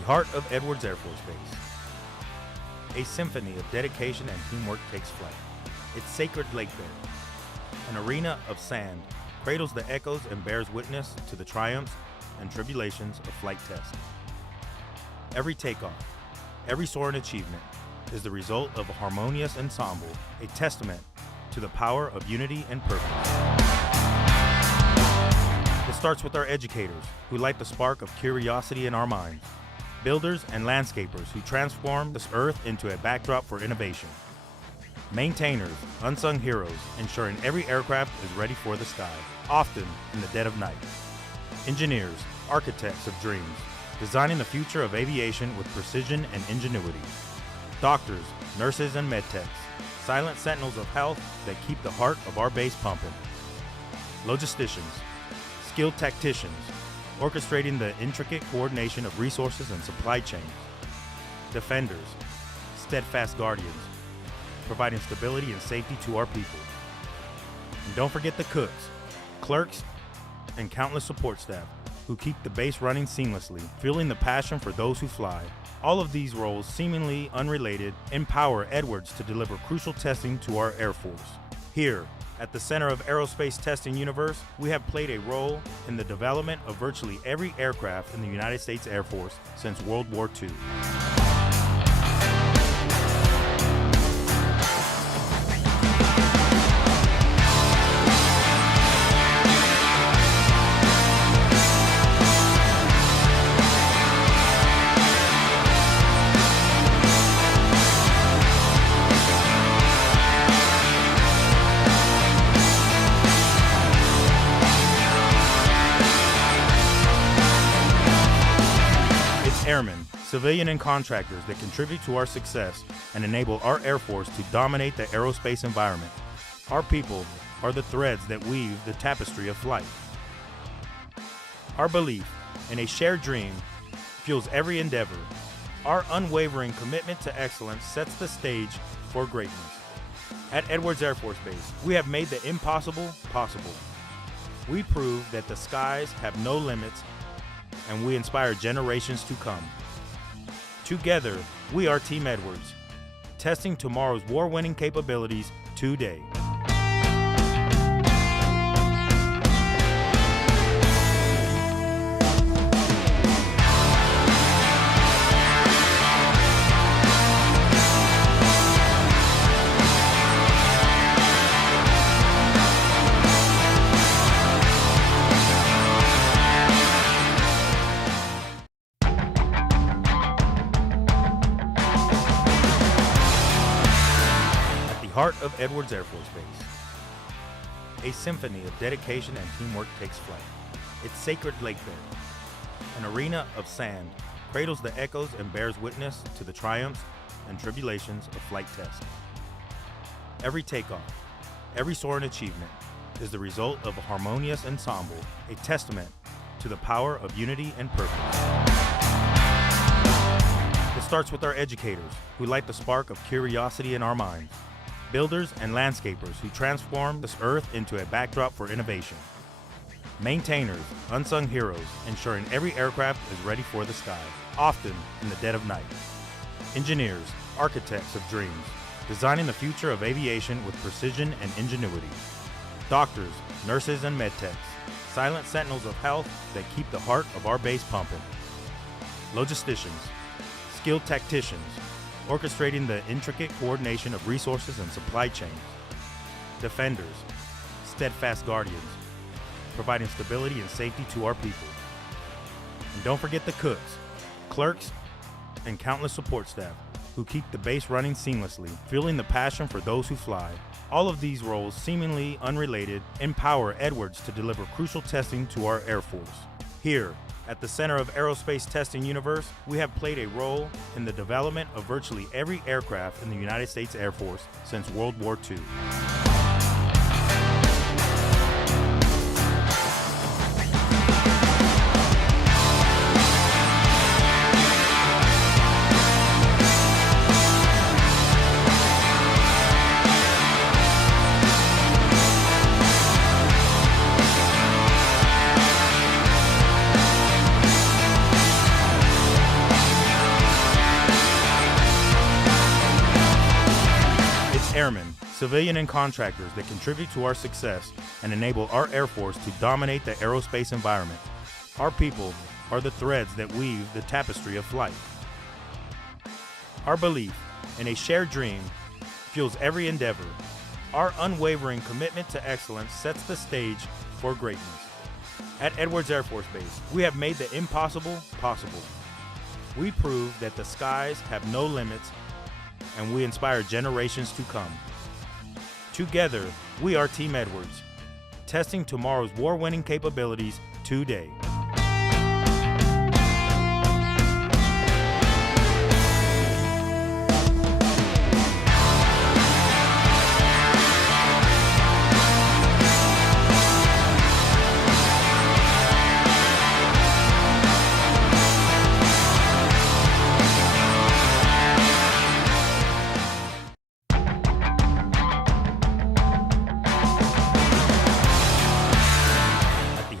the heart of Edwards Air Force Base, a symphony of dedication and teamwork takes flight. Its sacred lake bed, an arena of sand, cradles the echoes and bears witness to the triumphs and tribulations of flight test. Every takeoff, every soaring achievement is the result of a harmonious ensemble, a testament to the power of unity and purpose. It starts with our educators, who light the spark of curiosity in our minds, builders and landscapers who transform this earth into a backdrop for innovation, maintainers, unsung heroes, ensuring every aircraft is ready for the sky, often in the dead of night, engineers, architects of dreams, designing the future of aviation with precision and ingenuity, doctors, nurses, and medtechs, silent sentinels of health that keep the heart of our base pumping, logisticians, skilled tacticians, orchestrating the intricate coordination of resources and supply chains, defenders, steadfast guardians, providing stability and safety to our people. And don't forget the cooks, clerks, and countless support staff who keep the base running seamlessly, fueling the passion for those who fly. All of these roles, seemingly unrelated, empower Edwards to deliver crucial testing to our Air Force. Here, at the center of aerospace testing universe, we have played a role in the development of virtually every aircraft in the United States Air Force since World War II. Airmen, civilian and contractors that contribute to our success and enable our Air Force to dominate the aerospace environment. Our people are the threads that weave the tapestry of flight. Our belief in a shared dream fuels every endeavor. Our unwavering commitment to excellence sets the stage for greatness. At Edwards Air Force Base, we have made the impossible possible. We prove that the skies have no limits, and we inspire generations to come. Together, we are Team Edwards, testing tomorrow's war-winning capabilities today. Heart of Edwards Air Force Base, a symphony of dedication and teamwork takes flight. Its sacred lake bed, an arena of sand, cradles the echoes and bears witness to the triumphs and tribulations of flight test. Every takeoff, every soaring achievement is the result of a harmonious ensemble, a testament to the power of unity and purpose. It starts with our educators, who light the spark of curiosity in our minds, builders and landscapers who transform this earth into a backdrop for innovation, maintainers, unsung heroes, ensuring every aircraft is ready for the sky, often in the dead of night, engineers, architects of dreams, designing the future of aviation with precision and ingenuity, doctors, nurses, and medtechs, silent sentinels of health that keep the heart of our base pumping, logisticians, skilled tacticians, orchestrating the intricate coordination of resources and supply chains, defenders, steadfast guardians, providing stability and safety to our people. And don't forget the cooks, clerks, and countless support staff who keep the base running seamlessly, fueling the passion for those who fly. All of these roles, seemingly unrelated, empower Edwards to deliver crucial testing to our Air Force. Here, at the center of aerospace testing universe, we have played a role in the development of virtually every aircraft in the United States Air Force since World War II. Airmen, civilian and contractors that contribute to our success and enable our Air Force to dominate the aerospace environment. Our people are the threads that weave the tapestry of flight. Our belief in a shared dream fuels every endeavor. Our unwavering commitment to excellence sets the stage for greatness. At Edwards Air Force Base, we have made the impossible possible. We prove that the skies have no limits, and we inspire generations to come. Together, we are Team Edwards, testing tomorrow's war-winning capabilities today.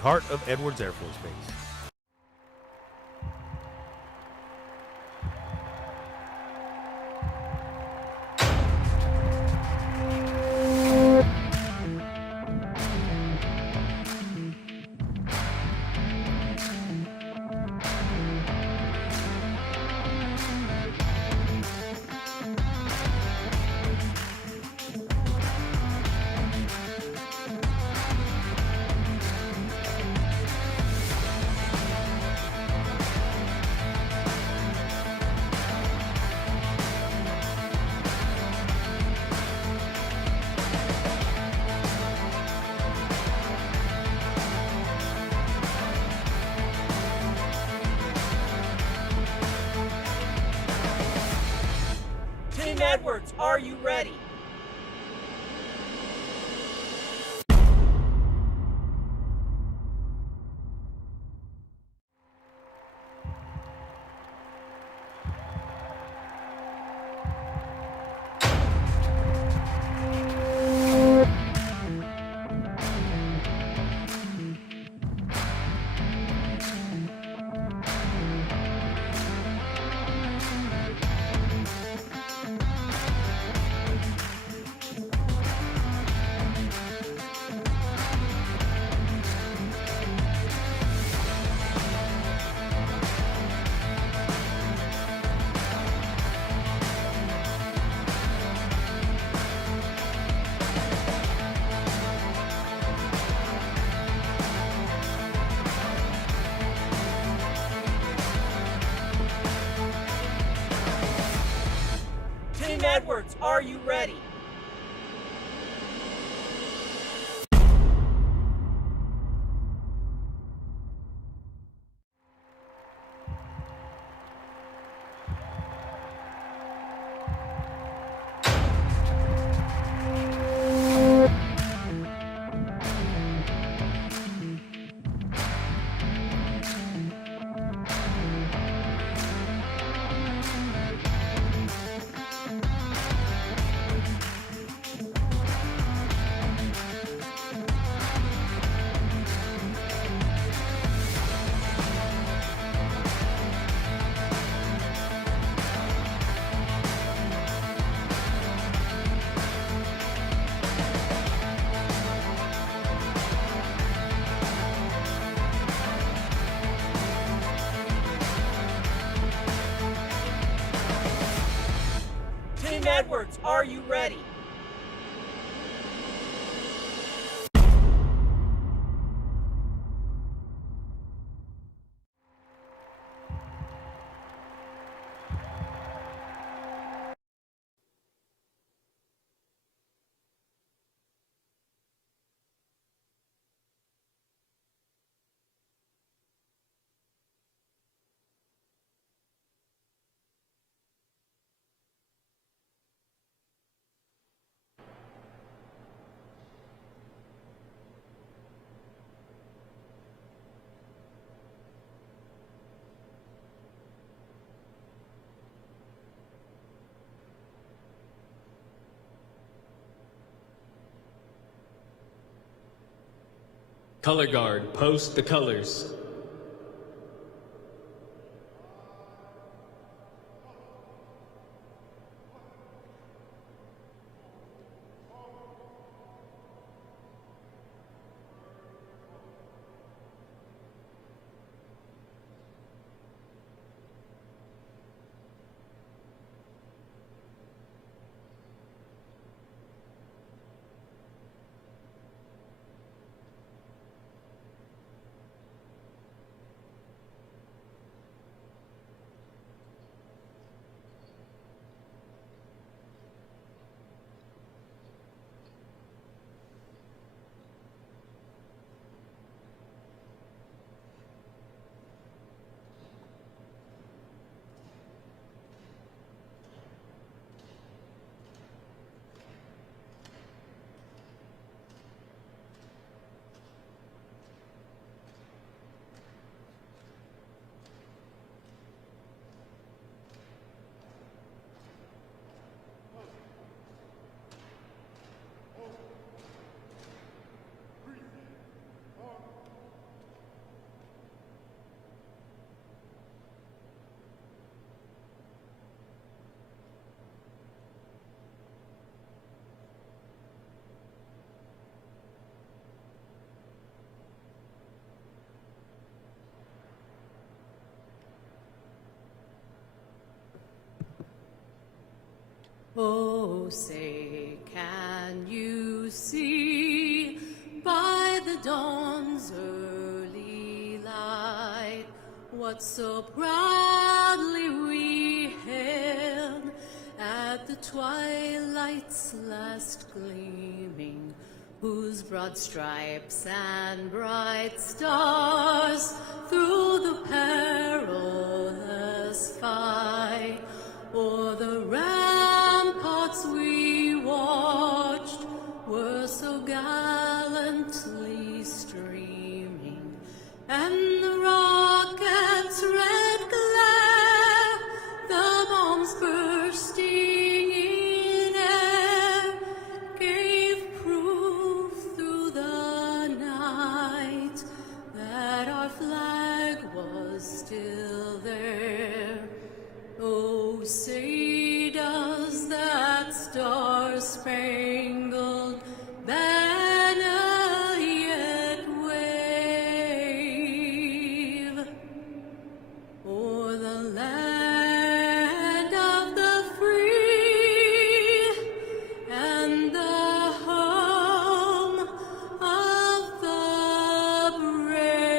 Heart of Edwards Air Force Base. Team Edwards, are you ready? Team Edwards, are you ready? Team Edwards, are you ready? Color guard, post the colors. Oh, say, can you see by the dawn's early light what so proudly we hailed at the twilight's last gleaming, whose broad stripes and bright stars through the perilous fight o'er the ramparts we watched were so gallantly streaming, and the rockets' red glare, the bombs bursting in air, gave proof through the night that our flag was still there. Oh, say does that star-spangled banner yet wave o'er the land of the free and the home of the brave?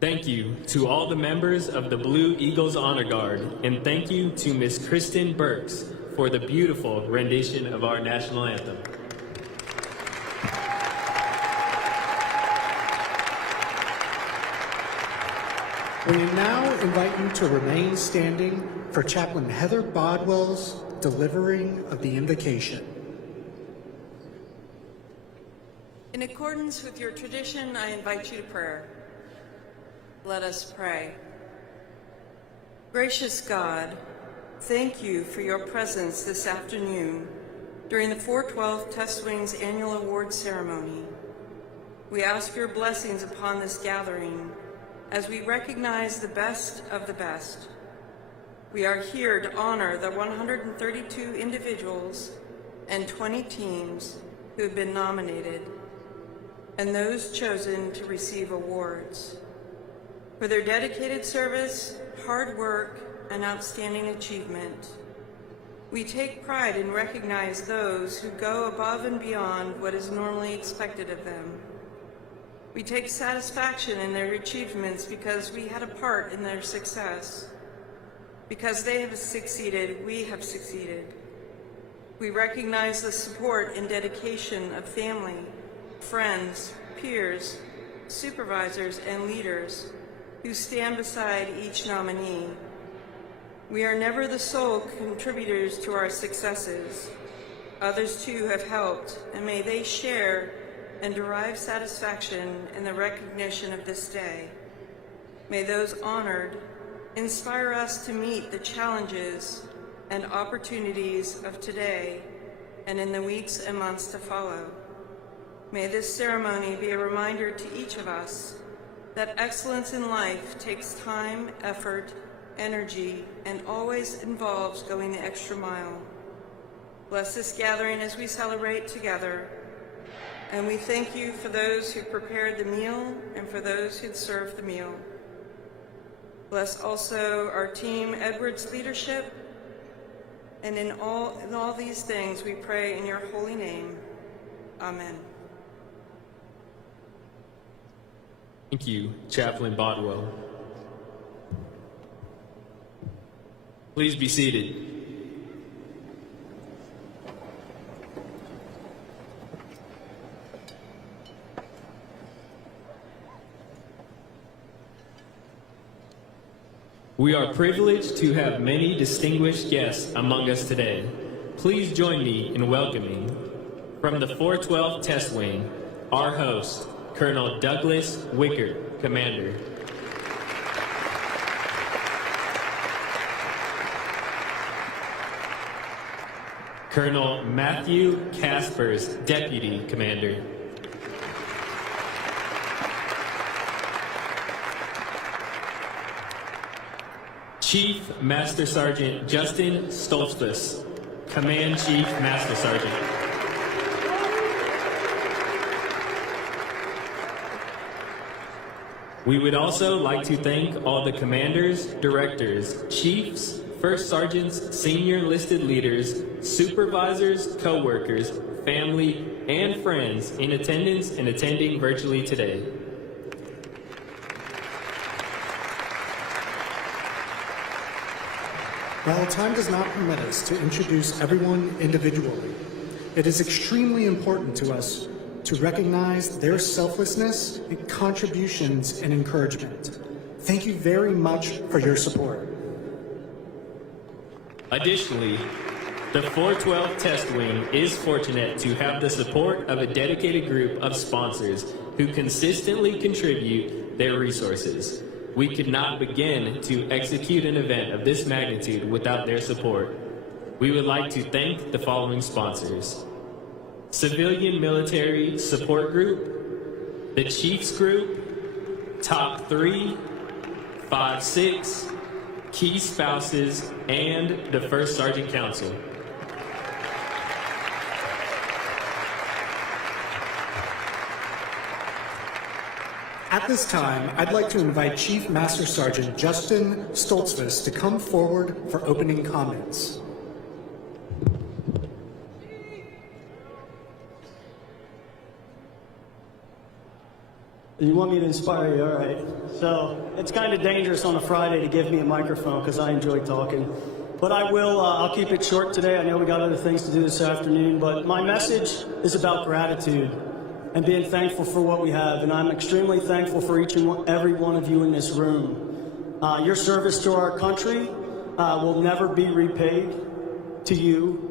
Thank you to all the members of the Blue Eagles Honor Guard, and thank you to Miss Kristen Burks for the beautiful rendition of our national anthem. We now invite you to remain standing for Chaplain Heather Bodwell's delivering of the invocation. In accordance with your tradition, I invite you to prayer. Let us pray. Gracious God, thank you for your presence this afternoon during the 412 Test Wings Annual Award Ceremony. We ask your blessings upon this gathering as we recognize the best of the best. We are here to honor the 132 individuals and 20 teams who have been nominated and those chosen to receive awards. For their dedicated service, hard work, and outstanding achievement, we take pride and recognize those who go above and beyond what is normally expected of them. We take satisfaction in their achievements because we had a part in their success. Because they have succeeded, we have succeeded. We recognize the support and dedication of family, friends, peers, supervisors, and leaders who stand beside each nominee. We are never the sole contributors to our successes. Others too have helped, and may they share and derive satisfaction in the recognition of this day. May those honored inspire us to meet the challenges and opportunities of today and in the weeks and months to follow. May this ceremony be a reminder to each of us that excellence in life takes time, effort, energy, and always involves going the extra mile. Bless this gathering as we celebrate together, and we thank you for those who prepared the meal and for those who served the meal. Bless also our team, Edward's leadership, and in all these things we pray in your holy name. Amen. Thank you, Chaplain Bodwell. Please be seated. We are privileged to have many distinguished guests among us today. Please join me in welcoming, from the 412th Test Wing, our host, Colonel Douglas Wickert, Commander. Colonel Matthew Caspers, Deputy Commander. Chief Master Sergeant Justin Stoltzfus, Command Chief Master Sergeant. We would also like to thank all the commanders, directors, chiefs, first sergeants, senior enlisted leaders, supervisors, co-workers, family, and friends in attendance and attending virtually today. While time does not permit us to introduce everyone individually, it is extremely important to us to recognize their selflessness, contributions, and encouragement. Thank you very much for your support. Additionally, the 412 Test Wing is fortunate to have the support of a dedicated group of sponsors who consistently contribute their resources. We could not begin to execute an event of this magnitude without their support. We would like to thank the following sponsors: Civilian Military Support Group, the Chiefs Group, Top 3, 5-6, Key Spouses, and the First Sergeant Council. At this time, I'd like to invite Chief Master Sergeant Justin Stoltzfus to come forward for opening comments. You want me to inspire you? All right. So it's kind of dangerous on a Friday to give me a microphone because I enjoy talking. But I will, I'll keep it short today. I know we got other things to do this afternoon, but my message is about gratitude and being thankful for what we have. And I'm extremely thankful for each and every one of you in this room. Your service to our country will never be repaid to you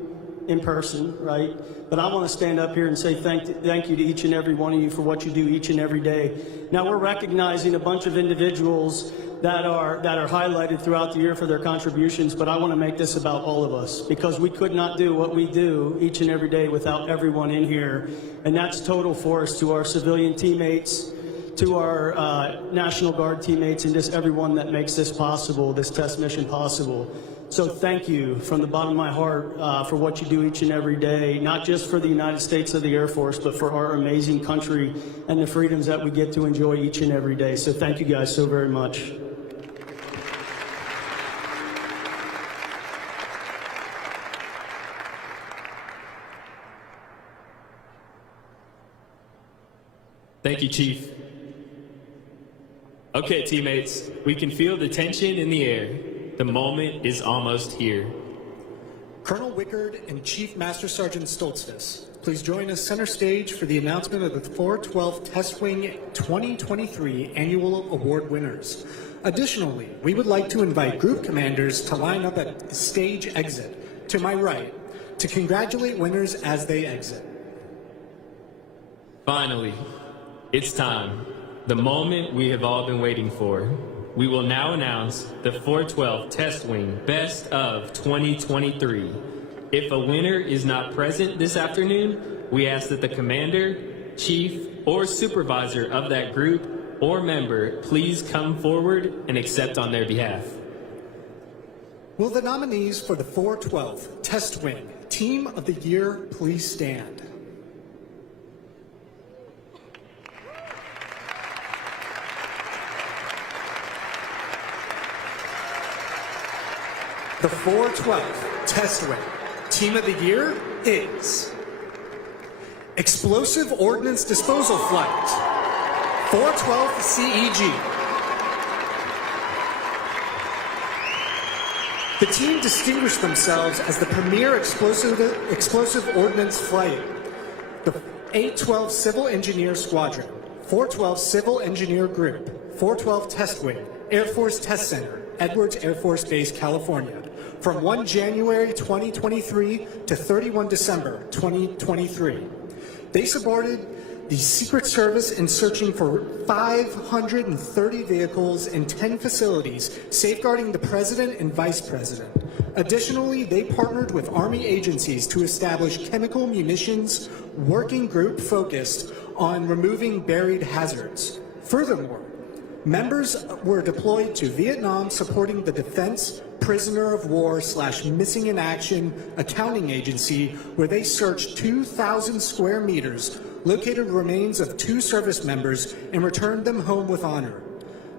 in person, right? But I want to stand up here and say thank you to each and every one of you for what you do each and every day. Now, we're recognizing a bunch of individuals that are highlighted throughout the year for their contributions, but I want to make this about all of us, because we could not do what we do each and every day without everyone in here. And that's total force to our civilian teammates, to our National Guard teammates, and just everyone that makes this possible, this test mission possible. So thank you from the bottom of my heart for what you do each and every day, not just for the United States of the Air Force, but for our amazing country and the freedoms that we get to enjoy each and every day. So thank you guys so very much. Thank you, Chief. Okay, teammates, we can feel the tension in the air. The moment is almost here. Colonel Wickert and Chief Master Sergeant Stoltzfus, please join us center stage for the announcement of the 412 Test Wing 2023 Annual Award winners. Additionally, we would like to invite group commanders to line up at stage exit to my right to congratulate winners as they exit. Finally, it's time. The moment we have all been waiting for. We will now announce the 412 Test Wing Best of 2023. If a winner is not present this afternoon, we ask that the commander, chief, or supervisor of that group or member please come forward and accept on their behalf. Will the nominees for the 412 Test Wing Team of the Year please stand? The 412 Test Wing Team of the Year is Explosive Ordnance Disposal Flight, 412 CEG. The team distinguished themselves as the premier explosive ordnance flight. The 812 Civil Engineer Squadron, 412 Civil Engineer Group, 412 Test Wing, Air Force Test Center, Edwards Air Force Base, California, from 1 January 2023 to 31 December 2023. They supported the Secret Service in searching for 530 vehicles in 10 facilities, safeguarding the President and Vice President. Additionally, they partnered with Army agencies to establish chemical munitions working group focused on removing buried hazards. Furthermore, members were deployed to Vietnam supporting the Defense Prisoner of War / Missing in Action Accounting Agency, where they searched 2,000 square meters, located remains of 2 service members, and returned them home with honor.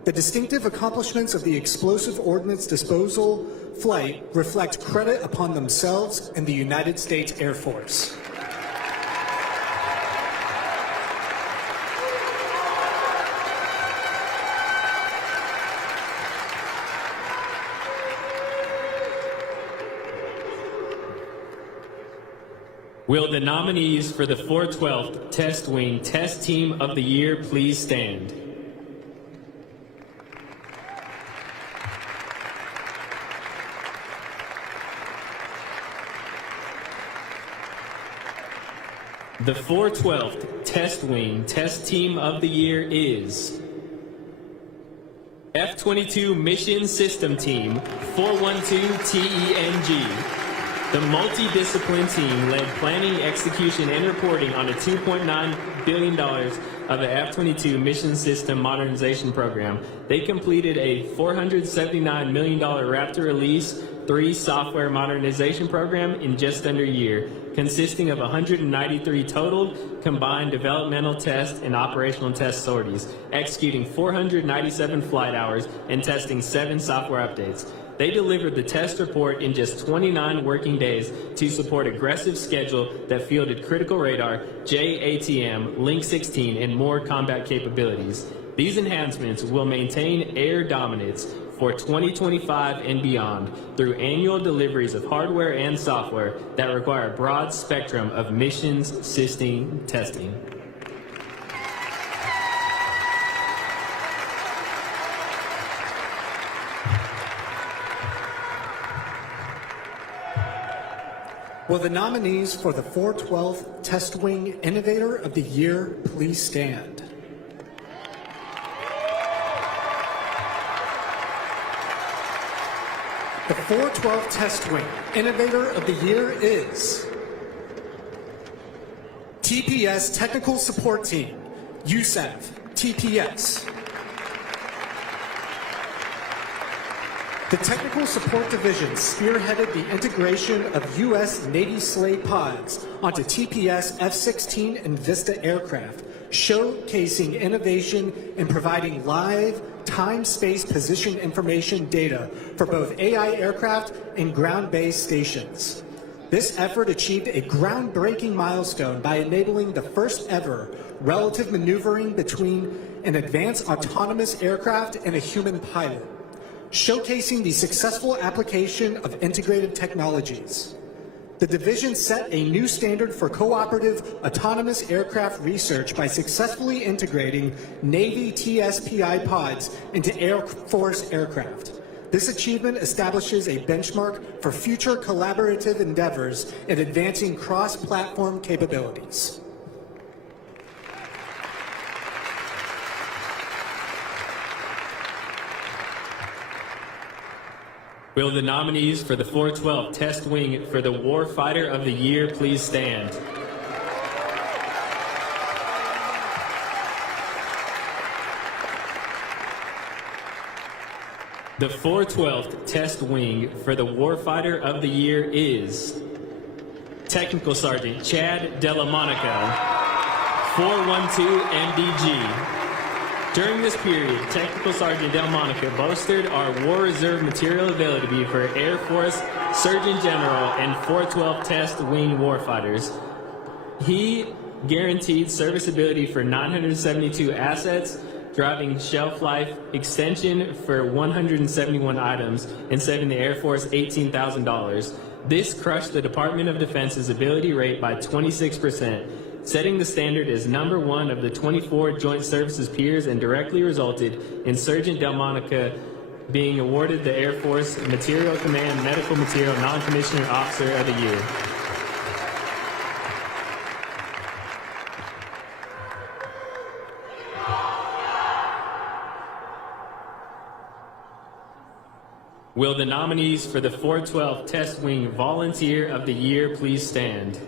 The distinctive accomplishments of the explosive ordnance disposal flight reflect credit upon themselves and the United States Air Force. Will the nominees for the 412th Test Wing Test Team of the Year please stand? The 412th Test Wing Test Team of the Year is F-22 Mission System Team 412 TENG. The multidiscipline team led planning, execution, and reporting on a $2.9 billion of the F-22 Mission System Modernization Program. They completed a $479 million Raptor Release 3 software modernization program in just under a year, consisting of 193 total combined developmental test and operational test sorties, executing 497 flight hours and testing 7 software updates. They delivered the test report in just 29 working days to support aggressive schedule that fielded critical radar, JATM, Link 16, and more combat capabilities. These enhancements will maintain air dominance for 2025 and beyond through annual deliveries of hardware and software that require a broad spectrum of missions system testing. Will the nominees for the 412th Test Wing Innovator of the Year please stand? The 412 Test Wing Innovator of the Year is TPS Technical Support Team, USAV, TPS. The Technical Support Division spearheaded the integration of U.S. Navy slave pods onto TPS F-16 and Vista aircraft, showcasing innovation in providing live, time-space position information data for both AI aircraft and ground-based stations. This effort achieved a groundbreaking milestone by enabling the first ever relative maneuvering between an advanced autonomous aircraft and a human pilot, showcasing the successful application of integrated technologies. The division set a new standard for cooperative autonomous aircraft research by successfully integrating Navy TSPI pods into Air Force aircraft. This achievement establishes a benchmark for future collaborative endeavors in advancing cross-platform capabilities. Will the nominees for the 412 Test Wing for the Warfighter of the Year please stand? The 412th Test Wing for the Warfighter of the Year is Technical Sergeant Chad Delamonica, 412 MDG. During this period, Technical Sergeant Delmonica bolstered our War Reserve material availability for Air Force, Surgeon General, and 412 Test Wing warfighters. He guaranteed serviceability for 972 assets, driving shelf life extension for 171 items, and saving the Air Force $18,000. This crushed the Department of Defense's ability rate by 26%, setting the standard as #1 of the 24 Joint Services peers, and directly resulted in Sergeant Delmonica being awarded the Air Force Material Command Medical Material Non-Commissioned Officer of the Year. Will the nominees for the 412 Test Wing Volunteer of the Year please stand?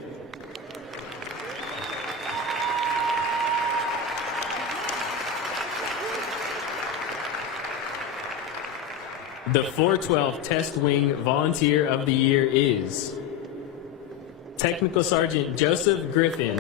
The 412 Test Wing Volunteer of the Year is Technical Sergeant Joseph Griffin.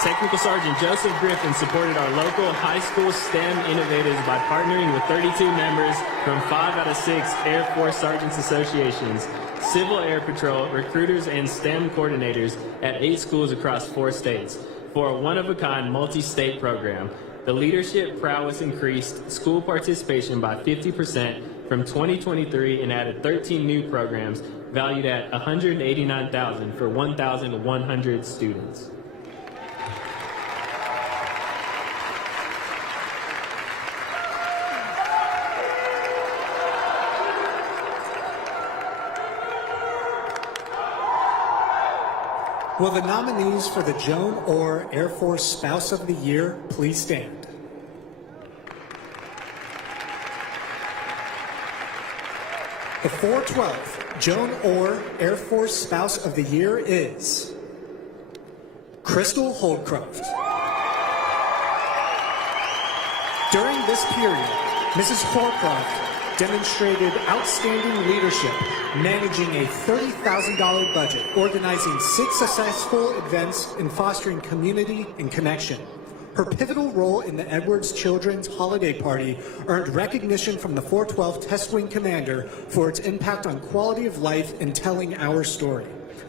Technical Sergeant Joseph Griffin supported our local high school STEM innovators by partnering with 32 members from 5 out of 6 Air Force Sergeants Associations, Civil Air Patrol, recruiters, and STEM coordinators at 8 schools across 4 states for a one-of-a-kind multi-state program. The leadership prowess increased school participation by 50% from 2023 and added 13 new programs valued at $189,000 for 1,100 students. Will the nominees for the Joan Orr Air Force Spouse of the Year please stand? The 412th Joan Orr Air Force Spouse of the Year is Crystal Holdcroft. During this period, Mrs. Holdcroft demonstrated outstanding leadership, managing a $30,000 budget, organizing 6 successful events, and fostering community and connection. Her pivotal role in the Edwards Children's Holiday Party earned recognition from the 412 Test Wing Commander for its impact on quality of life in telling our story.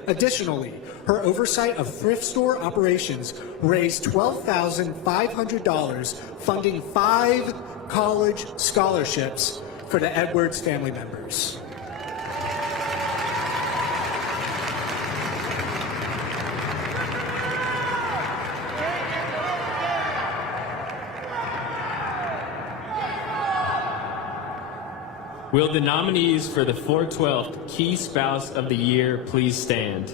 Additionally, her oversight of thrift store operations raised $12,500, funding 5 college scholarships for the Edwards family members. Will the nominees for the 412th Key Spouse of the Year please stand?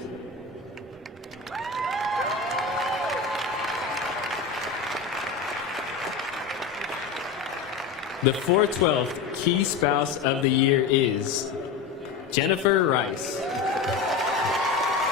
The 412th Key Spouse of the Year is Jennifer Rice.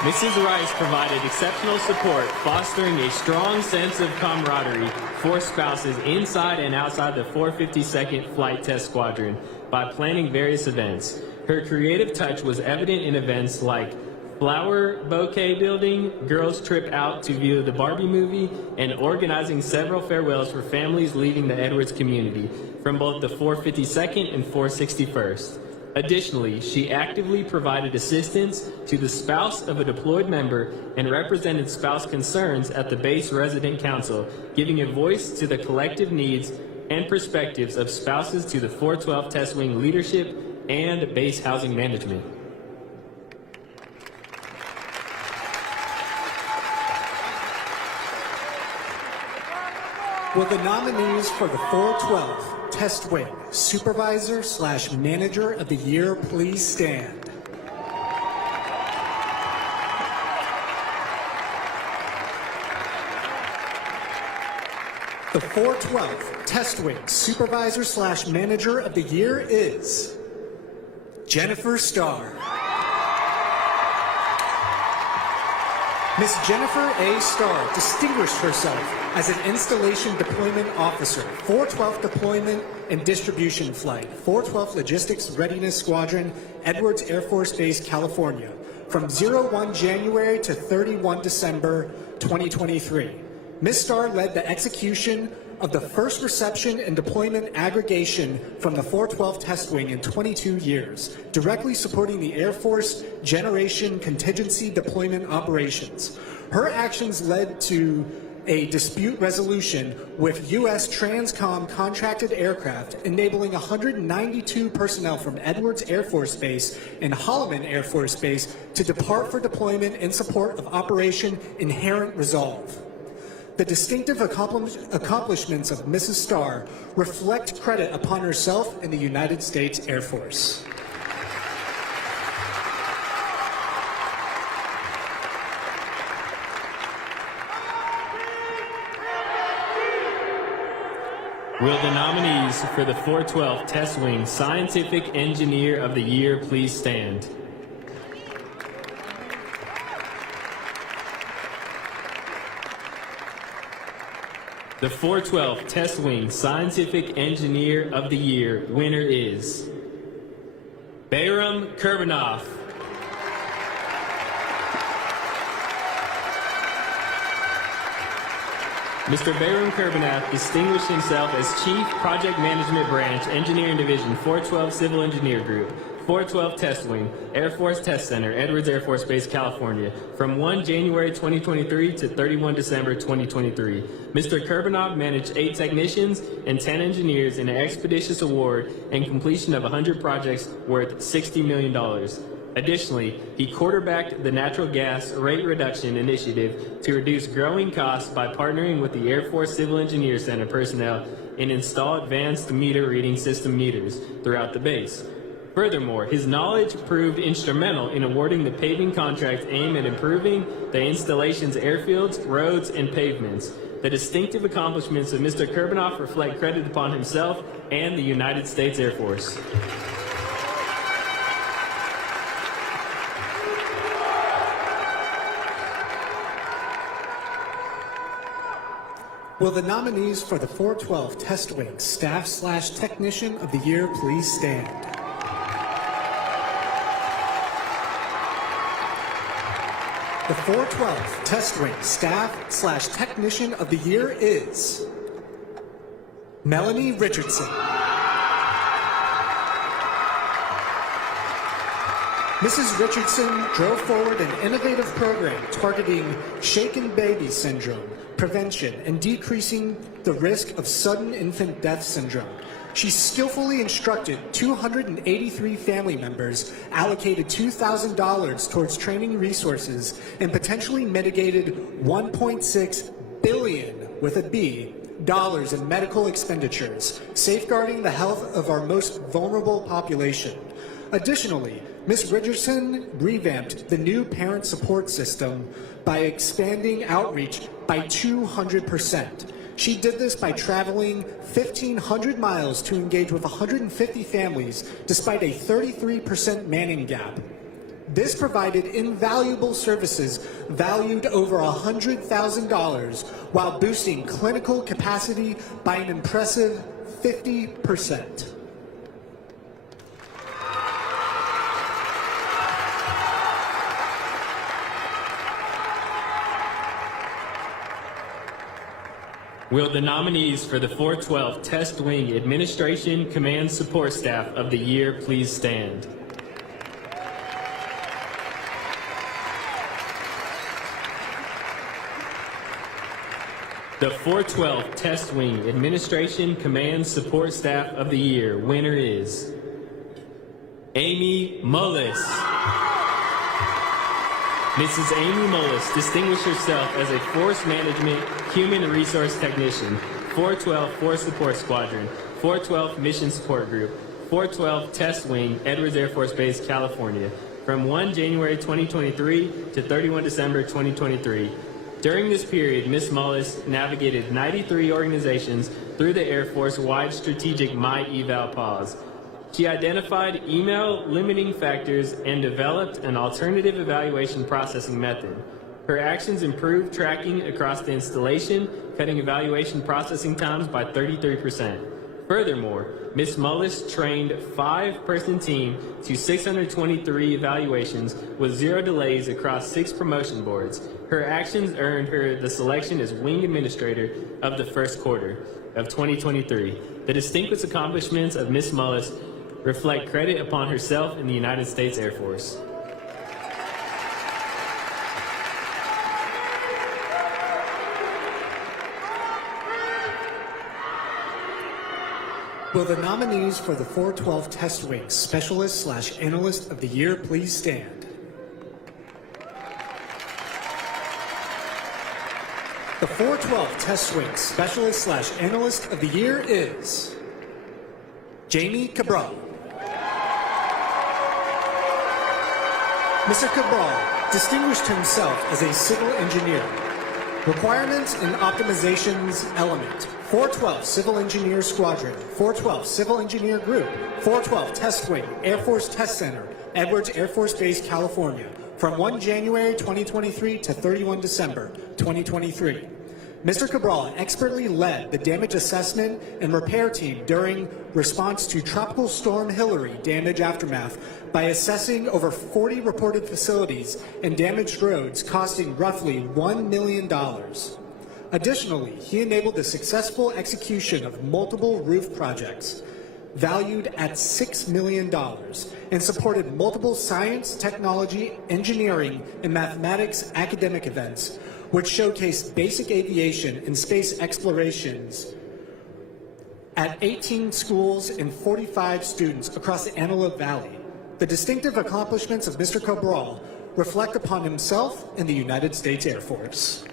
Mrs. Rice provided exceptional support, fostering a strong sense of camaraderie for spouses inside and outside the 452nd Flight Test Squadron by planning various events. Her creative touch was evident in events like flower bouquet building, girls' trip out to view the Barbie movie, and organizing several farewells for families leaving the Edwards community from both the 452nd and 461st. Additionally, she actively provided assistance to the spouse of a deployed member and represented spouse concerns at the base resident council, giving a voice to the collective needs and perspectives of spouses to the 412 Test Wing leadership and base housing management. Will the nominees for the 412th Test Wing Supervisor/Manager of the Year please stand? The 412th Test Wing Supervisor/Manager of the Year is Jennifer Starr. Miss Jennifer A. Starr distinguished herself as an Installation Deployment Officer, 412th Deployment and Distribution Flight, 412th Logistics Readiness Squadron, Edwards Air Force Base, California, from 01 January to 31 December 2023. Ms. Starr led the execution of the first reception and deployment aggregation from the 412 Test Wing in 22 years, directly supporting the Air Force Generation Contingency Deployment Operations. Her actions led to a dispute resolution with U.S. Transcom contracted aircraft, enabling 192 personnel from Edwards Air Force Base and Holloman Air Force Base to depart for deployment in support of Operation Inherent Resolve. The distinctive accomplishments of Mrs. Starr reflect credit upon herself and the United States Air Force. Will the nominees for the 412th Test Wing Scientific Engineer of the Year please stand? The 412th Test Wing Scientific Engineer of the Year winner is Bayram Kurbanov. Mr. Bayram Kurbanov distinguished himself as Chief Project Management Branch, Engineering Division, 412 Civil Engineer Group, 412 Test Wing, Air Force Test Center, Edwards Air Force Base, California, from 1 January 2023 to 31 December 2023. Mr. Kurbanov managed 8 technicians and 10 engineers in an expeditious award and completion of 100 projects worth $60 million. Additionally, he quarterbacked the Natural Gas Rate Reduction Initiative to reduce growing costs by partnering with the Air Force Civil Engineer Center personnel and install advanced meter reading system meters throughout the base. Furthermore, his knowledge proved instrumental in awarding the paving contract aimed at improving the installation's airfields, roads, and pavements. The distinctive accomplishments of Mr. Kurbanov reflect credit upon himself and the United States Air Force. Will the nominees for the 412 Test Wing Staff/Technician of the Year please stand? The 412th Test Wing Staff/Technician of the Year is Melanie Richardson. Mrs. Richardson drove forward an innovative program targeting shaken baby syndrome, prevention, and decreasing the risk of sudden infant death syndrome. She skillfully instructed 283 family members, allocated $2,000 towards training resources, and potentially mitigated $1.6 billion with a B dollars in medical expenditures, safeguarding the health of our most vulnerable population. Additionally, Ms. Richardson revamped the new parent support system by expanding outreach by 200%. She did this by traveling 1,500 miles to engage with 150 families despite a 33% manning gap. This provided invaluable services valued over $100,000 while boosting clinical capacity by an impressive 50%. Will the nominees for the 412 Test Wing Administration Command Support Staff of the Year please stand? The 412 Test Wing Administration Command Support Staff of the Year winner is Amy Mullis. Mrs. Amy Mullis distinguished herself as a Force Management Human Resource Technician, 412 Force Support Squadron, 412 Mission Support Group, 412 Test Wing, Edwards Air Force Base, California, from 1 January 2023 to 31 December 2023. During this period, Ms. Mullis navigated 93 organizations through the Air Force-wide strategic My Eval pause. She identified email limiting factors and developed an alternative evaluation processing method. Her actions improved tracking across the installation, cutting evaluation processing times by 33%. Furthermore, Ms. Mullis trained a 5-person team to 623 evaluations with 0 delays across 6 promotion boards. Her actions earned her the selection as Wing Administrator of the first quarter of 2023. The distinguished accomplishments of Ms. Mullis reflect credit upon herself and the United States Air Force. Will the nominees for the 412 Test Wing Specialist/Analyst of the Year please stand? The 412 Test Wing Specialist/Analyst of the Year is Jamie Cabral. Mr. Cabral distinguished himself as a civil engineer. Requirements and optimizations element: 412 Civil Engineer Squadron, 412 Civil Engineer Group, 412 Test Wing, Air Force Test Center, Edwards Air Force Base, California, from 1 January 2023 to 31 December 2023. Mr. Cabral expertly led the damage assessment and repair team during response to Tropical Storm Hillary damage aftermath by assessing over 40 reported facilities and damaged roads costing roughly $1 million. Additionally, he enabled the successful execution of multiple roof projects valued at $6 million and supported multiple science, technology, engineering, and mathematics academic events which showcased basic aviation and space explorations at 18 schools and 45 students across the Antelope Valley. The distinctive accomplishments of Mr. Cabral reflect upon himself and the United States Air Force.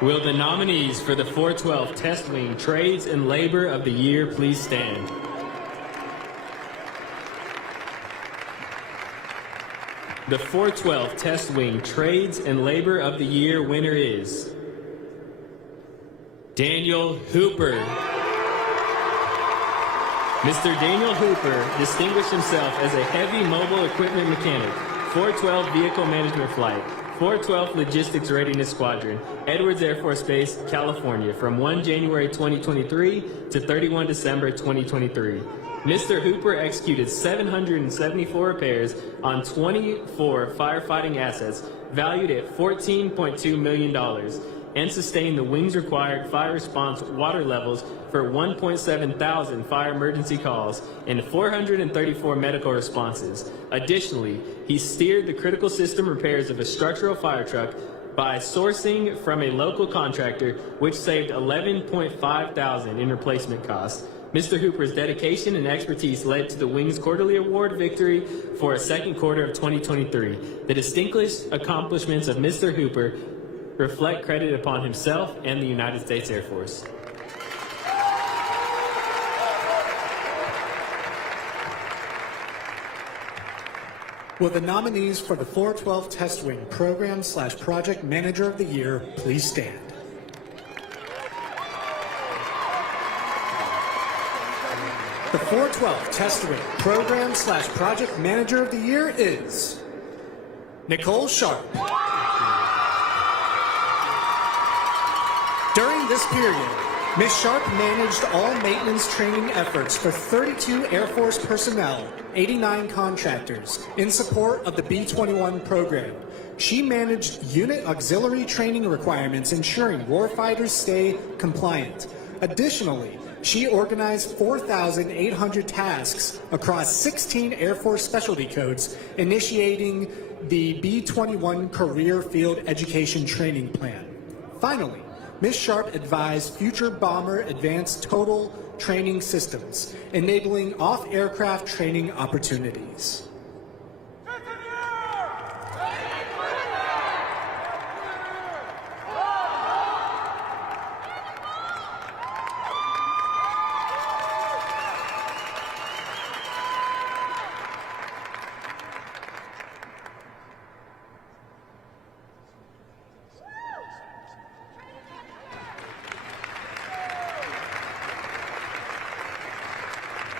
Will the nominees for the 412 Test Wing Trades and Labor of the Year please stand? The 412 Test Wing Trades and Labor of the Year winner is Daniel Hooper. Mr. Daniel Hooper distinguished himself as a heavy mobile equipment mechanic, 412 Vehicle Management Flight, 412 Logistics Readiness Squadron, Edwards Air Force Base, California, from 1 January 2023 to 31 December 2023. Mr. Hooper executed 774 repairs on 24 firefighting assets valued at $14.2 million and sustained the Wing's required fire response water levels for 1.7 thousand fire emergency calls and 434 medical responses. Additionally, he steered the critical system repairs of a structural fire truck by sourcing from a local contractor, which saved $11.5 thousand in replacement costs. Mr. Hooper's dedication and expertise led to the Wing's quarterly award victory for a second quarter of 2023. The distinguished accomplishments of Mr. Hooper reflect credit upon himself and the United States Air Force. Will the nominees for the 412 Test Wing Program/Project Manager of the Year please stand? The 412 Test Wing Program/Project Manager of the Year is Nicole Sharp. During this period, Ms. Sharp managed all maintenance training efforts for 32 Air Force personnel, 89 contractors, in support of the B-21 program. She managed unit auxiliary training requirements, ensuring warfighters stay compliant. Additionally, she organized 4,800 tasks across 16 Air Force specialty codes, initiating the B-21 Career Field Education Training Plan. Finally, Ms. Sharp advised Future Bomber Advanced Total Training Systems, enabling off-aircraft training opportunities.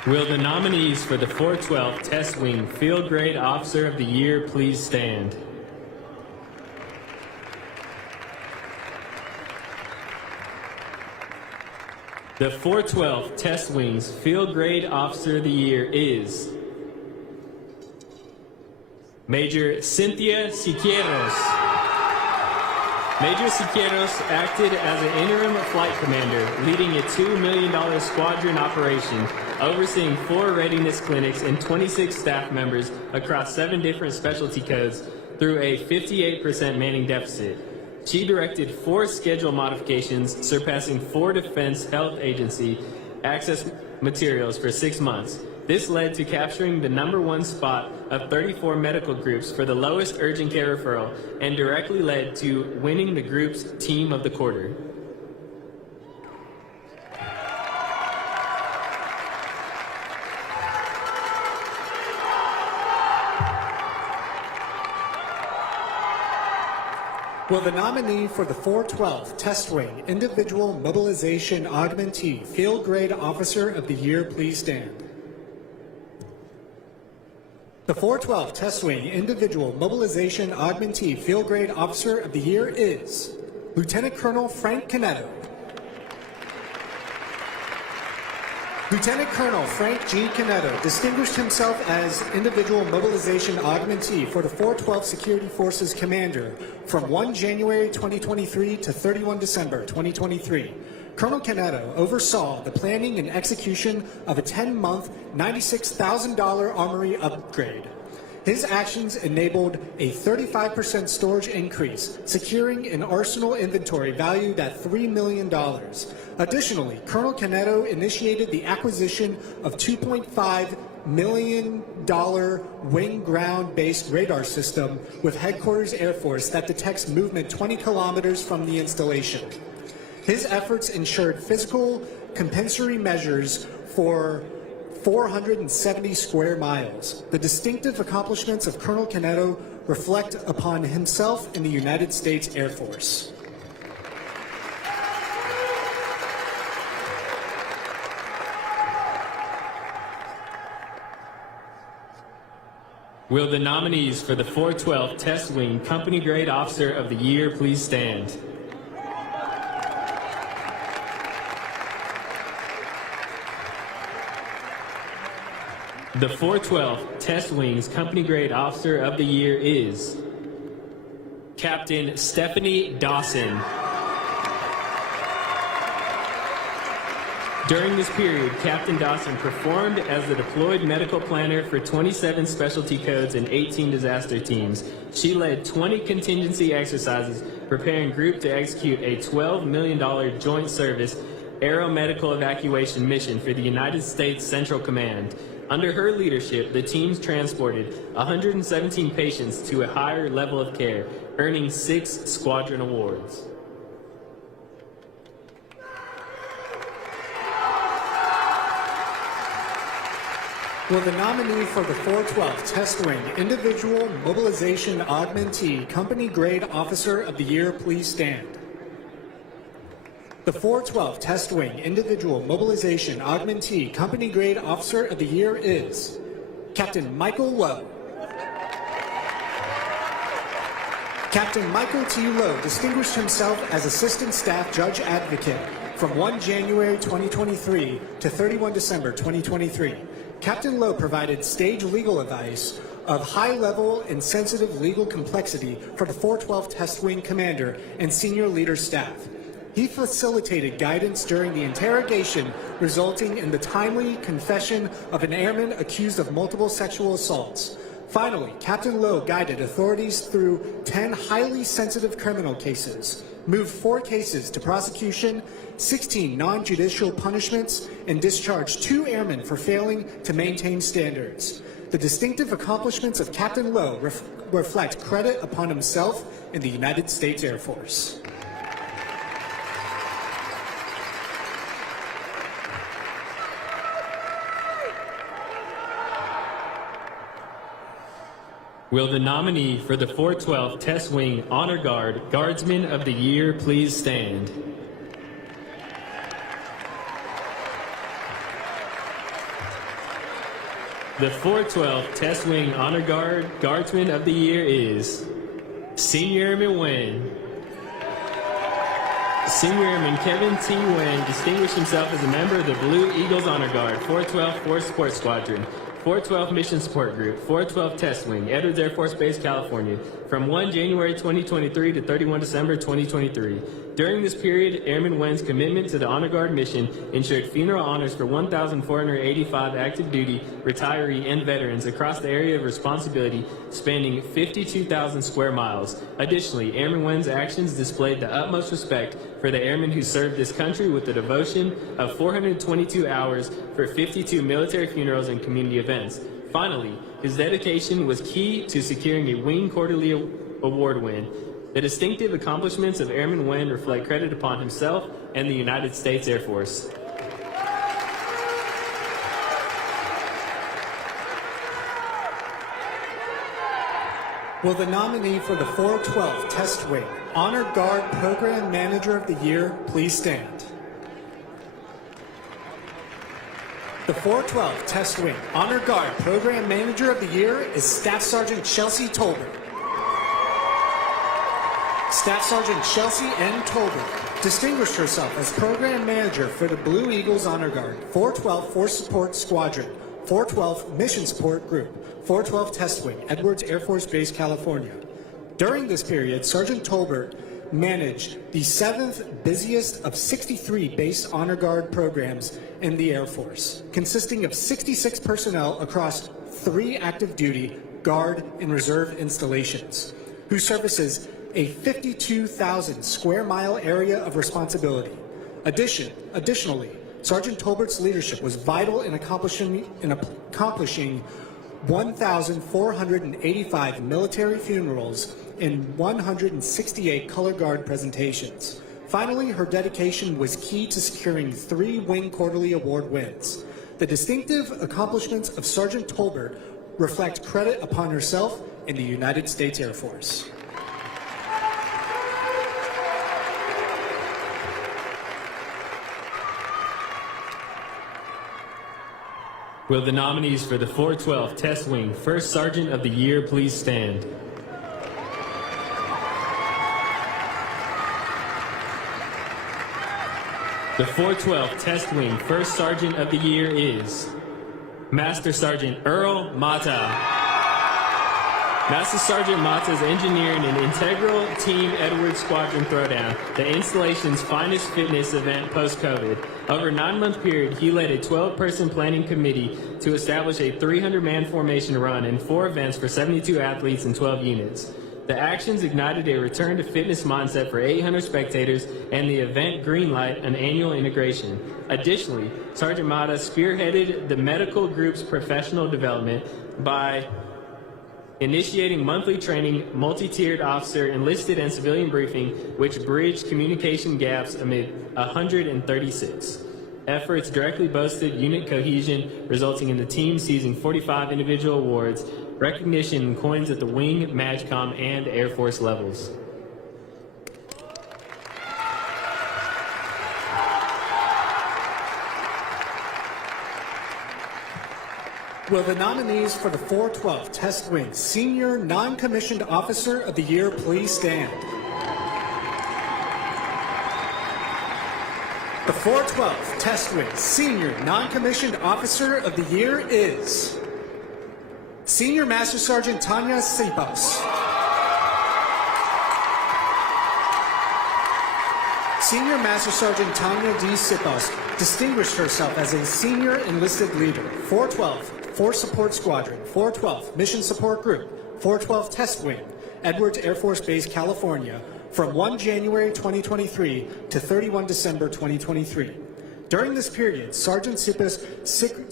Will the nominees for the 412 Test Wing Field Grade Officer of the Year please stand? The 412 Test Wing's Field Grade Officer of the Year is Major Cynthia Siqueiros. Major Siqueiros acted as an interim flight commander, leading a $2 million squadron operation, overseeing 4 readiness clinics and 26 staff members across 7 different specialty codes through a 58% manning deficit. She directed 4 schedule modifications, surpassing 4 Defense Health Agency access materials for 6 months. This led to capturing the #1 spot of 34 medical groups for the lowest urgent care referral and directly led to winning the group's Team of the Quarter. Will the nominee for the 412 Test Wing Individual Mobilization Augmentee Field Grade Officer of the Year please stand? The 412 Test Wing Individual Mobilization Augmentee Field Grade Officer of the Year is Lieutenant Colonel Frank Canetto. Lieutenant Colonel Frank G. Canetto distinguished himself as Individual Mobilization Augmentee for the 412 Security Forces Commander from 1 January 2023 to 31 December 2023. Colonel Canetto oversaw the planning and execution of a 10-month, $96,000 armory upgrade. His actions enabled a 35% storage increase, securing an arsenal inventory valued at $3 million. Additionally, Colonel Canetto initiated the acquisition of $2.5 million wing ground-based radar system with Headquarters Air Force that detects movement 20 kilometers from the installation. His efforts ensured physical compensatory measures for 470 square miles. The distinctive accomplishments of Colonel Canetto reflect upon himself in the United States Air Force. Will the nominees for the 412 Test Wing Company Grade Officer of the Year please stand? The 412 Test Wing's Company Grade Officer of the Year is Captain Stephanie Dawson. During this period, Captain Dawson performed as the deployed medical planner for 27 specialty codes and 18 disaster teams. She led 20 contingency exercises, preparing group to execute a $12 million joint service aeromedical evacuation mission for the United States Central Command. Under her leadership, the teams transported 117 patients to a higher level of care, earning 6 squadron awards. Will the nominee for the 412 Test Wing Individual Mobilization Augmentee Company Grade Officer of the Year please stand? The 412 Test Wing Individual Mobilization Augmentee Company Grade Officer of the Year is Captain Michael Lowe. Captain Michael T. Lowe distinguished himself as Assistant Staff Judge Advocate from 1 January 2023 to 31 December 2023. Captain Lowe provided stage legal advice of high-level and sensitive legal complexity for the 412 Test Wing Commander and senior leader staff. He facilitated guidance during the interrogation, resulting in the timely confession of an airman accused of multiple sexual assaults. Finally, Captain Lowe guided authorities through 10 highly sensitive criminal cases, moved 4 cases to prosecution, 16 non-judicial punishments, and discharged 2 airmen for failing to maintain standards. The distinctive accomplishments of Captain Lowe reflect credit upon himself and the United States Air Force. Will the nominee for the 412th Test Wing Honor Guard Guardsman of the Year please stand? The 412th Test Wing Honor Guard Guardsman of the Year is Senior Airman Wen. Senior Airman Kevin T. Wen distinguished himself as a member of the Blue Eagles Honor Guard, 412 Force Support Squadron, 412 Mission Support Group, 412 Test Wing, Edwards Air Force Base, California, from 1 January 2023 to 31 December 2023. During this period, Airman Wen's commitment to the Honor Guard mission ensured funeral honors for 1,485 active duty, retiree, and veterans across the area of responsibility, spanning 52,000 square miles. Additionally, Airman Wen's actions displayed the utmost respect for the airmen who served this country with the devotion of 422 hours for 52 military funerals and community events. Finally, his dedication was key to securing a Wing Quarterly Award win. The distinctive accomplishments of Airman Wen reflect credit upon himself and the United States Air Force. Will the nominee for the 412 Test Wing Honor Guard Program Manager of the Year please stand? The 412 Test Wing Honor Guard Program Manager of the Year is Staff Sergeant Chelsea Tolbert. Staff Sergeant Chelsea N. Tolbert distinguished herself as Program Manager for the Blue Eagles Honor Guard, 412 Force Support Squadron, 412 Mission Support Group, 412 Test Wing, Edwards Air Force Base, California. During this period, Sergeant Tolbert managed the 7th busiest of 63 base honor guard programs in the Air Force, consisting of 66 personnel across 3 active duty, guard, and reserve installations, who services a 52,000 square mile area of responsibility. Additionally, Sergeant Tolbert's leadership was vital in accomplishing 1,485 military funerals and 168 color guard presentations. Finally, her dedication was key to securing 3 Wing Quarterly Award wins. The distinctive accomplishments of Sergeant Tolbert reflect credit upon herself and the United States Air Force. Will the nominees for the 412 Test Wing First Sergeant of the Year please stand? The 412 Test Wing First Sergeant of the Year is Master Sergeant Earl Mata. Master Sergeant Mata is engineering an integral Team Edwards Squadron Throwdown, the installation's finest fitness event post-COVID. Over a 9-month period, he led a 12-person planning committee to establish a 300-man formation run and 4 events for 72 athletes and 12 units. The actions ignited a return to fitness mindset for 800 spectators, and the event greenlight an annual integration. Additionally, Sergeant Mata spearheaded the medical group's professional development by initiating monthly training, multi-tiered officer, enlisted, and civilian briefing, which bridged communication gaps amid 136. Efforts directly boosted unit cohesion, resulting in the team seizing 45 individual awards, recognition, and coins at the Wing, MAGCOM, and Air Force levels. Will the nominees for the 412 Test Wing Senior Non-Commissioned Officer of the Year please stand? The 412 Test Wing Senior Non-Commissioned Officer of the Year is Senior Master Sergeant Tanya Sipos. Senior Master Sergeant Tanya D. Sipos distinguished herself as a senior enlisted leader, 412 Force Support Squadron, 412th Mission Support Group, 412th Test Wing, Edwards Air Force Base, California, from 1 January 2023 to 31 December 2023. During this period, Sergeant Sipas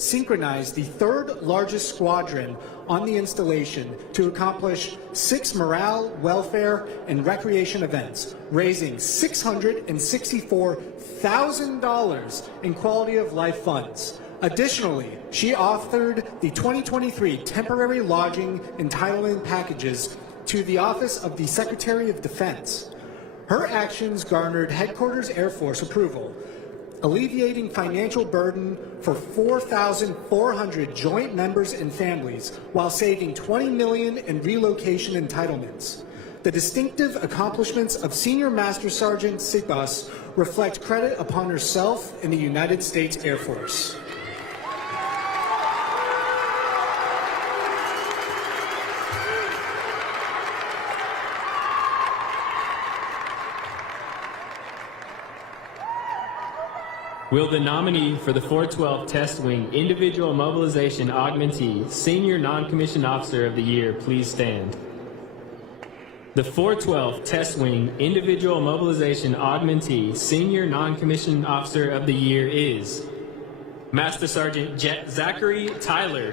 synchronized the third largest squadron on the installation to accomplish 6 morale, welfare, and recreation events, raising $664,000 in quality of life funds. Additionally, she authored the 2023 temporary lodging entitlement packages to the Office of the Secretary of Defense. Her actions garnered Headquarters Air Force approval, alleviating financial burden for 4,400 joint members and families while saving $20 million in relocation entitlements. The distinctive accomplishments of Senior Master Sergeant Sipas reflect credit upon herself and the United States Air Force. Will the nominee for the 412 Test Wing Individual Mobilization Augmentee Senior Non-Commissioned Officer of the Year please stand? The 412 Test Wing Individual Mobilization Augmentee Senior Non-Commissioned Officer of the Year is Master Sergeant Zachary Tyler.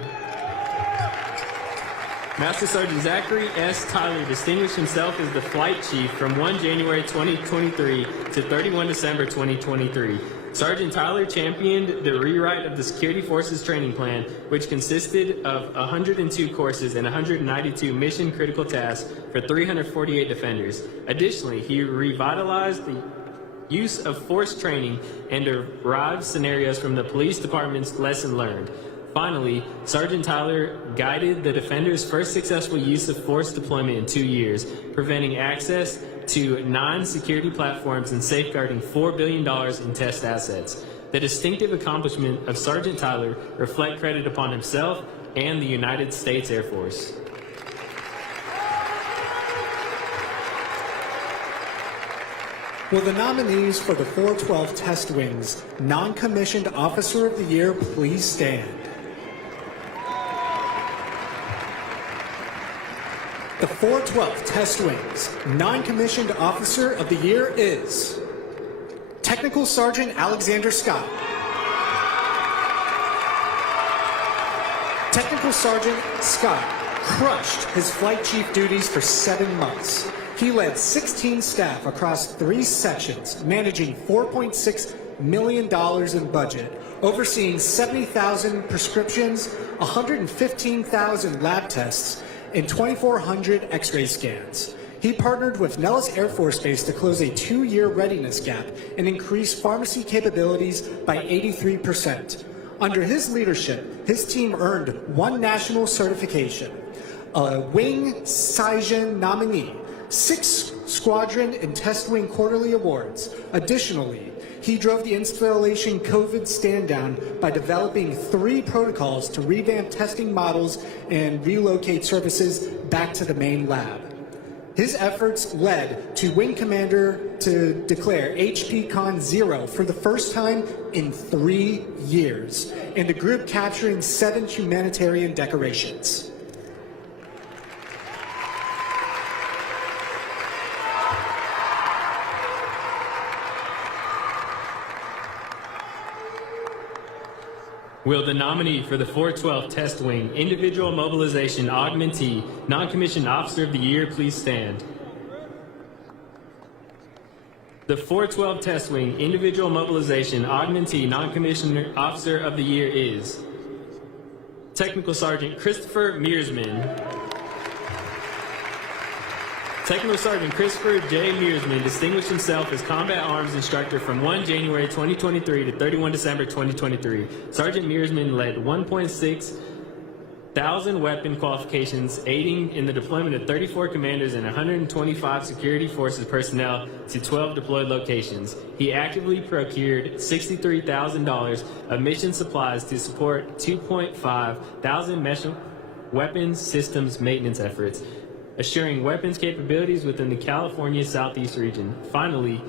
Master Sergeant Zachary S. Tyler distinguished himself as the Flight Chief from 1 January 2023 to 31 December 2023. Sergeant Tyler championed the rewrite of the Security Forces training plan, which consisted of 102 courses and 192 mission-critical tasks for 348 defenders. Additionally, he revitalized the use of force training and derived scenarios from the police department's lesson learned. Finally, Sergeant Tyler guided the defenders' first successful use of force deployment in 2 years, preventing access to 9 security platforms and safeguarding $4 billion in test assets. The distinctive accomplishment of Sergeant Tyler reflect credit upon himself and the United States Air Force. Will the nominees for the 412 Test Wing's Non-Commissioned Officer of the Year please stand? The 412th Test Wing's Non-Commissioned Officer of the Year is Technical Sergeant Alexander Scott. Technical Sergeant Scott crushed his flight chief duties for 7 months. He led 16 staff across 3 sections, managing $4.6 million in budget, overseeing 70,000 prescriptions, 115,000 lab tests, and 2,400 X-ray scans. He partnered with Nellis Air Force Base to close a 2-year readiness gap and increase pharmacy capabilities by 83%. Under his leadership, his team earned 1 national certification, a Wing Saigen nominee, 6 Squadron and Test Wing quarterly awards. Additionally, he drove the installation COVID stand-down by developing 3 protocols to revamp testing models and relocate services back to the main lab. His efforts led to Wing Commander to declare HP-Con 0 for the first time in 3 years, and the group capturing 7 humanitarian decorations. Will the nominee for the 412 Test Wing Individual Mobilization Augmentee Non-Commissioned Officer of the Year please stand? The 412 Test Wing Individual Mobilization Augmentee Non-Commissioned Officer of the Year is Technical Sergeant Christopher Mearsman. Technical Sergeant Christopher J. Mearsman distinguished himself as Combat Arms Instructor from 1 January 2023 to 31 December 2023. Sergeant Mearsman led 1.6 thousand weapon qualifications, aiding in the deployment of 34 commanders and 125 security forces personnel to 12 deployed locations. He actively procured $63,000 of mission supplies to support 2.5 thousand weapons systems maintenance efforts, assuring weapons capabilities within the California Southeast region. Finally,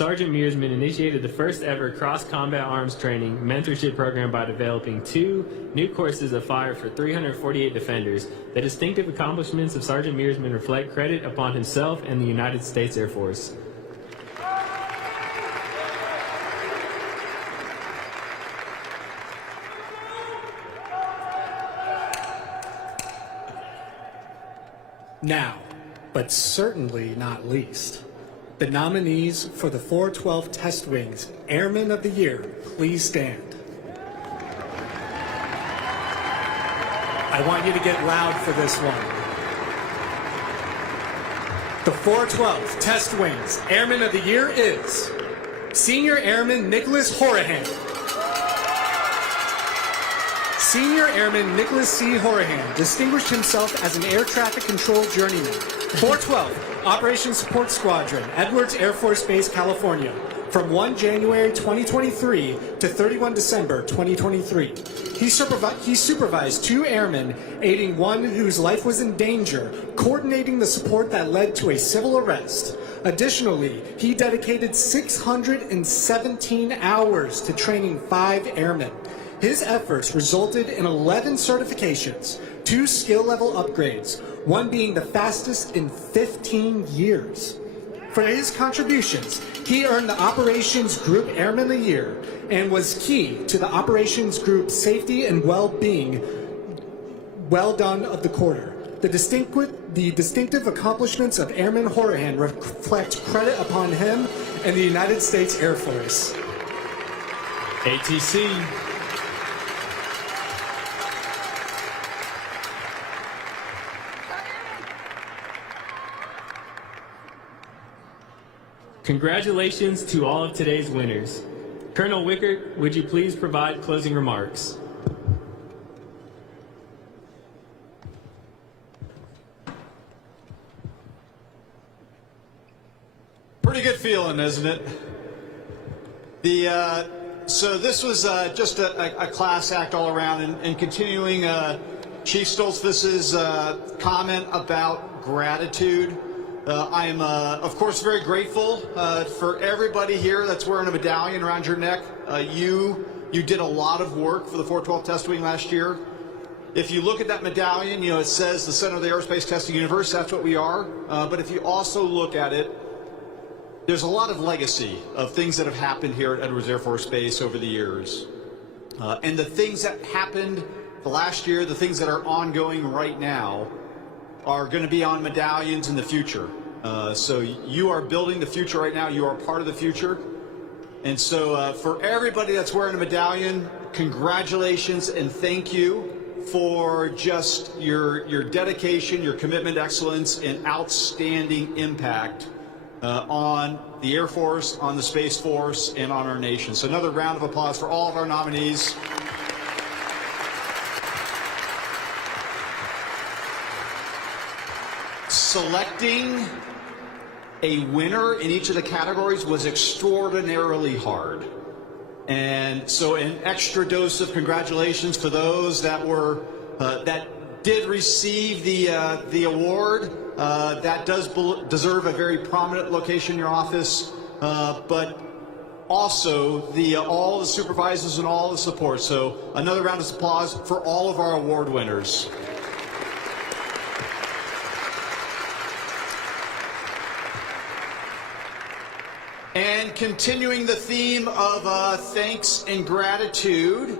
Sergeant Mearsman initiated the first ever cross-combat arms training mentorship program by developing 2 new courses of fire for 348 defenders. The distinctive accomplishments of Sergeant Mearsman reflect credit upon himself and the United States Air Force. Now, but certainly not least, the nominees for the 412 Test Wings Airman of the Year, please stand. I want you to get loud for this one. The 412 Test Wings Airman of the Year is Senior Airman Nicholas Horahan. Senior Airman Nicholas C. Horahan distinguished himself as an air traffic control journeyman. 412 Operations Support Squadron, Edwards Air Force Base, California, from 1 January 2023 to 31 December 2023. He supervised 2 airmen, aiding one whose life was in danger, coordinating the support that led to a civil arrest. Additionally, he dedicated 617 hours to training 5 airmen. His efforts resulted in 11 certifications, 2 skill level upgrades, one being the fastest in 15 years. For his contributions, he earned the Operations Group Airman of the Year and was key to the Operations Group Safety and Well-Being Well Done of the Quarter. The distinctive accomplishments of Airman Horahan reflect credit upon him and the United States Air Force. ATC. Congratulations to all of today's winners. Colonel Wickert, would you please provide closing remarks? Pretty good feeling, isn't it? So this was just a class act all around, and continuing Chief Stoltzfus's comment about gratitude. I am, of course, very grateful for everybody here that's wearing a medallion around your neck. You did a lot of work for the 412 Test Wing last year. If you look at that medallion, it says the Center of the Aerospace Testing Universe. That's what we are. But if you also look at it, there's a lot of legacy of things that have happened here at Edwards Air Force Base over the years. And the things that happened the last year, the things that are ongoing right now, are going to be on medallions in the future. So you are building the future right now. You are part of the future. And so for everybody that's wearing a medallion, congratulations and thank you for just your dedication, your commitment to excellence, and outstanding impact on the Air Force, on the Space Force, and on our nation. So another round of applause for all of our nominees. Selecting a winner in each of the categories was extraordinarily hard. And so an extra dose of congratulations for those that were that did receive the award. That does deserve a very prominent location in your office, but also all the supervisors and all the support. So another round of applause for all of our award winners. And continuing the theme of thanks and gratitude,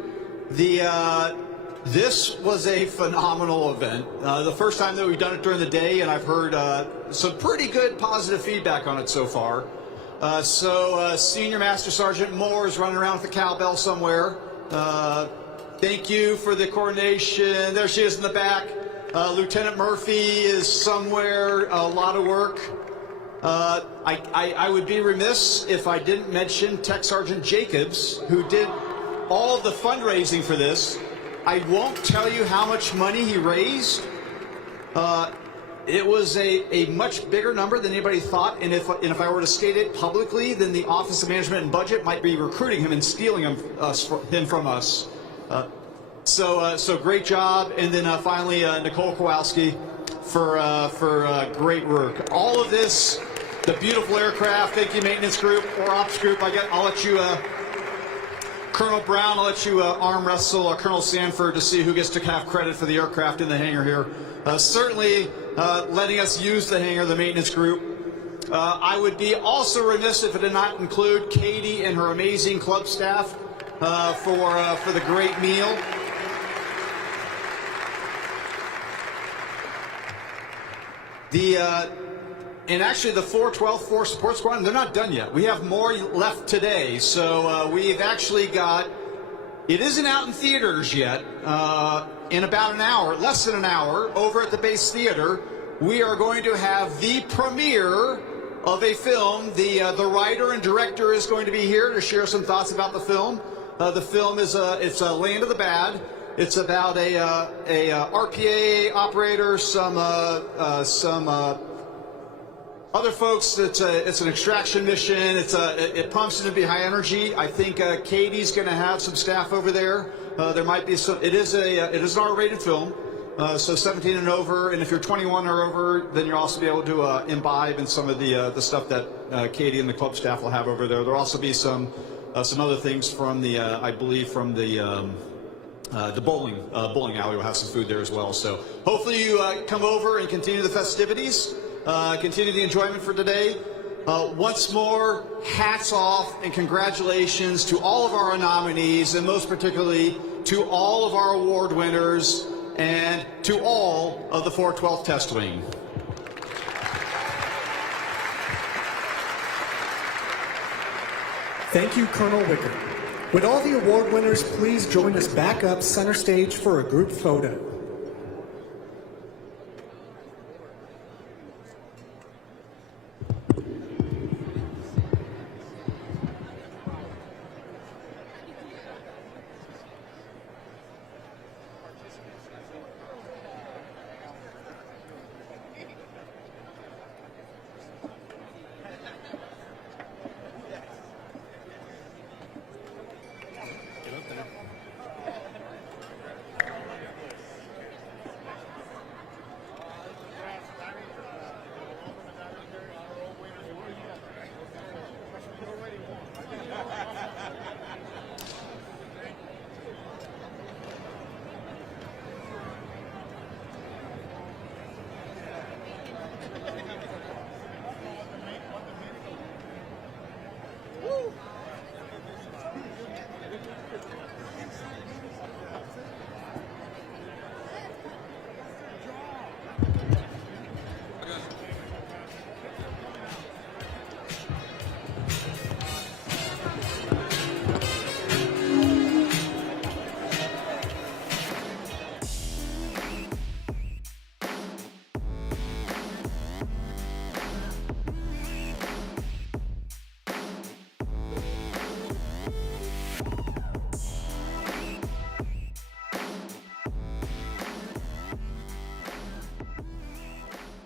this was a phenomenal event. The first time that we've done it during the day, and I've heard some pretty good positive feedback on it so far. So Senior Master Sergeant Moore is running around with the cowbell somewhere. Thank you for the coordination. There she is in the back. Lieutenant Murphy is somewhere, a lot of work. I would be remiss if I didn't mention Tech Sergeant Jacobs, who did all of the fundraising for this. I won't tell you how much money he raised. It was a much bigger number than anybody thought, and if I were to state it publicly, then the Office of Management and Budget might be recruiting him and stealing him from us. So great job, and then finally Nicole Kowalski for great work. All of this the beautiful aircraft. Thank you, maintenance group or ops group. I'll let you, Colonel Brown, I'll let you arm wrestle Colonel Sanford to see who gets to have credit for the aircraft in the hangar here. Certainly letting us use the hangar, the maintenance group. I would be also remiss if it did not include Katie and her amazing club staff for the great meal. And actually the 412 Force Support Squadron, they're not done yet. We have more left today. So we've actually got, it isn't out in theaters yet. In about an hour, less than an hour, over at the base theater, we are going to have the premiere of a film. The writer and director is going to be here to share some thoughts about the film. The film is it's Land of the Bad. It's about a RPA operator, some other folks. It's an extraction mission. It promises to be high energy. I think Katie's going to have some staff over there. There might be some. It is an R-rated film. So 17 and over, and if you're 21 or over, then you'll also be able to imbibe in some of the stuff that Katie and the club staff will have over there. There'll also be some other things from the, I believe, from the bowling alley. We'll have some food there as well. So hopefully you come over and continue the festivities, continue the enjoyment for today. Once more, hats off and congratulations to all of our nominees, and most particularly to all of our award winners, and to all of the 412th Test Wing. Thank you, Colonel Wickert. Would all the award winners please join us back up center stage for a group photo?